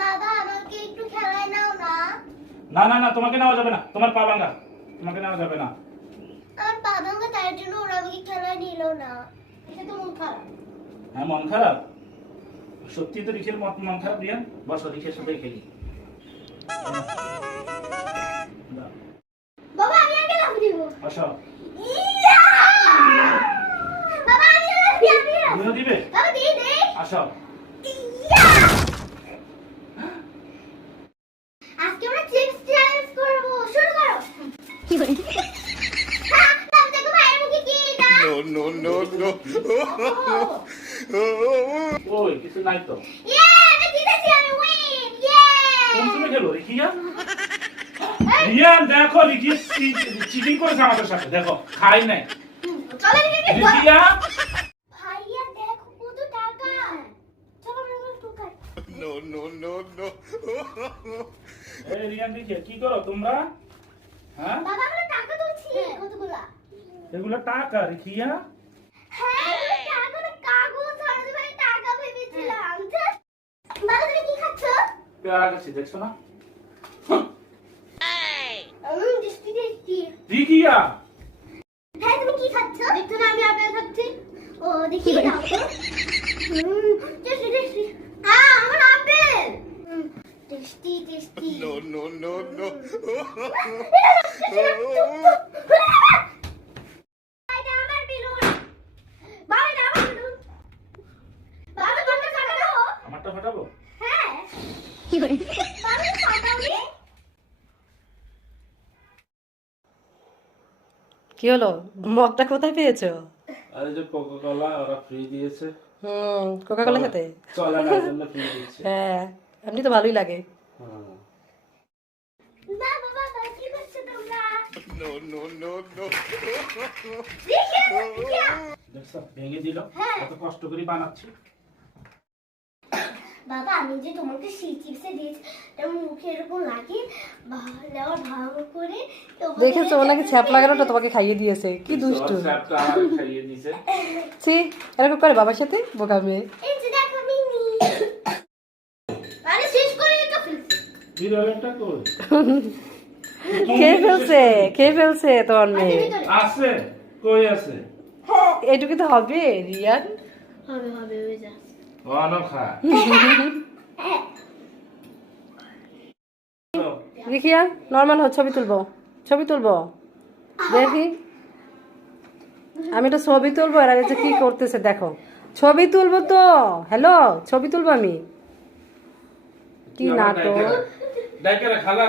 বাবা আমাকে একটু খেলায় নাও না। না না না, তোমাকে নেওয়া যাবে না, তোমার পা ভাঙা, তোমাকে নেওয়া যাবে না। আমার পা ভাঙা, তার জন্য ওরা আমাকে খেলায় নিল না। এটা তো মন খারাপ। হ্যাঁ মন খারাপ, সত্যি তো রিখের মন খারাপ। রিয়ান বসো, রিখের সাথে খেলি। বাবা আমি আগে লাফ দিব। বসো। ইয়া! বাবা আমি লাফ দিব। তুমিও দিবে? বাবা দিয়ে দে। আসো। ইয়া! আজকে আমরা চিপস চ্যালেঞ্জ করব। শুরু করো। কি করে? হ্যাঁ, তাহলে দেখো ভাইয়ের মুখে কি এটা? No, no, no, no. ওই কিছু নাই তো। ইয়া! আমি জিতেছি, আমি উইন। ইয়া! কোন সময় গেল রিকিয়া? রিয়ান দেখো, রিকি চিটিং করেছে আমাদের সাথে, দেখো খাই নাই। চলো দিদি। রিকিয়া ভাইয়া দেখো কত টাকা। চলো আমরা Tukai. No, no, no, no. এই রিয়ান রিকিয়া কি করো তোমরা? হ্যাঁ বাবা আমরা টাকা তুলছি। কতগুলা? এগুলো টাকা রিকিয়া। হ্যাঁ, টাকা না, কাগজ। আর ভাই টাকা ভেবেছিলাম। বাবা তুমি কি খাচ্ছ? পেয়ারা খাচ্ছি, দেখছো না? Tasty tasty. রিকিয়া হ্যাঁ তুমি কি খাচ্ছ? দেখছো না আমি আপেল খাচ্ছি। ও দেখি দাও তো। Tasty tasty. আমার apple. Tasty tasty. No, no, no, no. এটা আমার বেলুন। বাবা এটা আমার বেলুন। বাবা তোমারটা ফাটাও। আমারটা ফাটাবো? হ্যাঁ। কি করে? বাবা ফাটাও রে। কি হলো, মগটা কোথায় পেয়েছো? আরে যে কোকা কোলা ওরা ফ্রি দিয়েছে। কোকা কোলার সাথে? চলে না, জন্য ফ্রি দিচ্ছে। হ্যাঁ, এমনি তো ভালোই লাগে। বাবা বাবা কি করছো তোমরা? No, no, no, no. দেখছো ভেঙে দিল, হ্যাঁ। কত কষ্ট করে বানাচ্ছি। বাবা আমি যে তোমাকে সেই চিপসে দিয়েছি তার মুখে এরকম লাগে ভালো ভালো করে তোমাকে দেখেছো ওনাকে ছ্যাপ লাগানোটা তোমাকে খাইয়ে দিয়েছে, কি দুষ্টু। স্যাপটা আর খাইয়ে দিয়েছে। ছি, এরকম করে বাবার সাথে, বোকা মেয়ে। এই যে দেখো মিনি আরে শেষ করে তো ফেলছি বিড়ালটা কই? খেয়ে ফেলছে তোমার মেয়ে। আছে, কই আছে? এইটুকু তো হবে রিয়ান। হবে হবে ওই যা অনখা। রিকিয়া নর্মাল হো, ছবি তুলবো, ছবি তুলবো। দেখি আমি তো ছবি তুলবো, এর আগে যে কি করতেছে দেখো। ছবি তুলবো তো, হ্যালো ছবি তুলবো আমি। কি নাটক। ডাইকেরা খালা।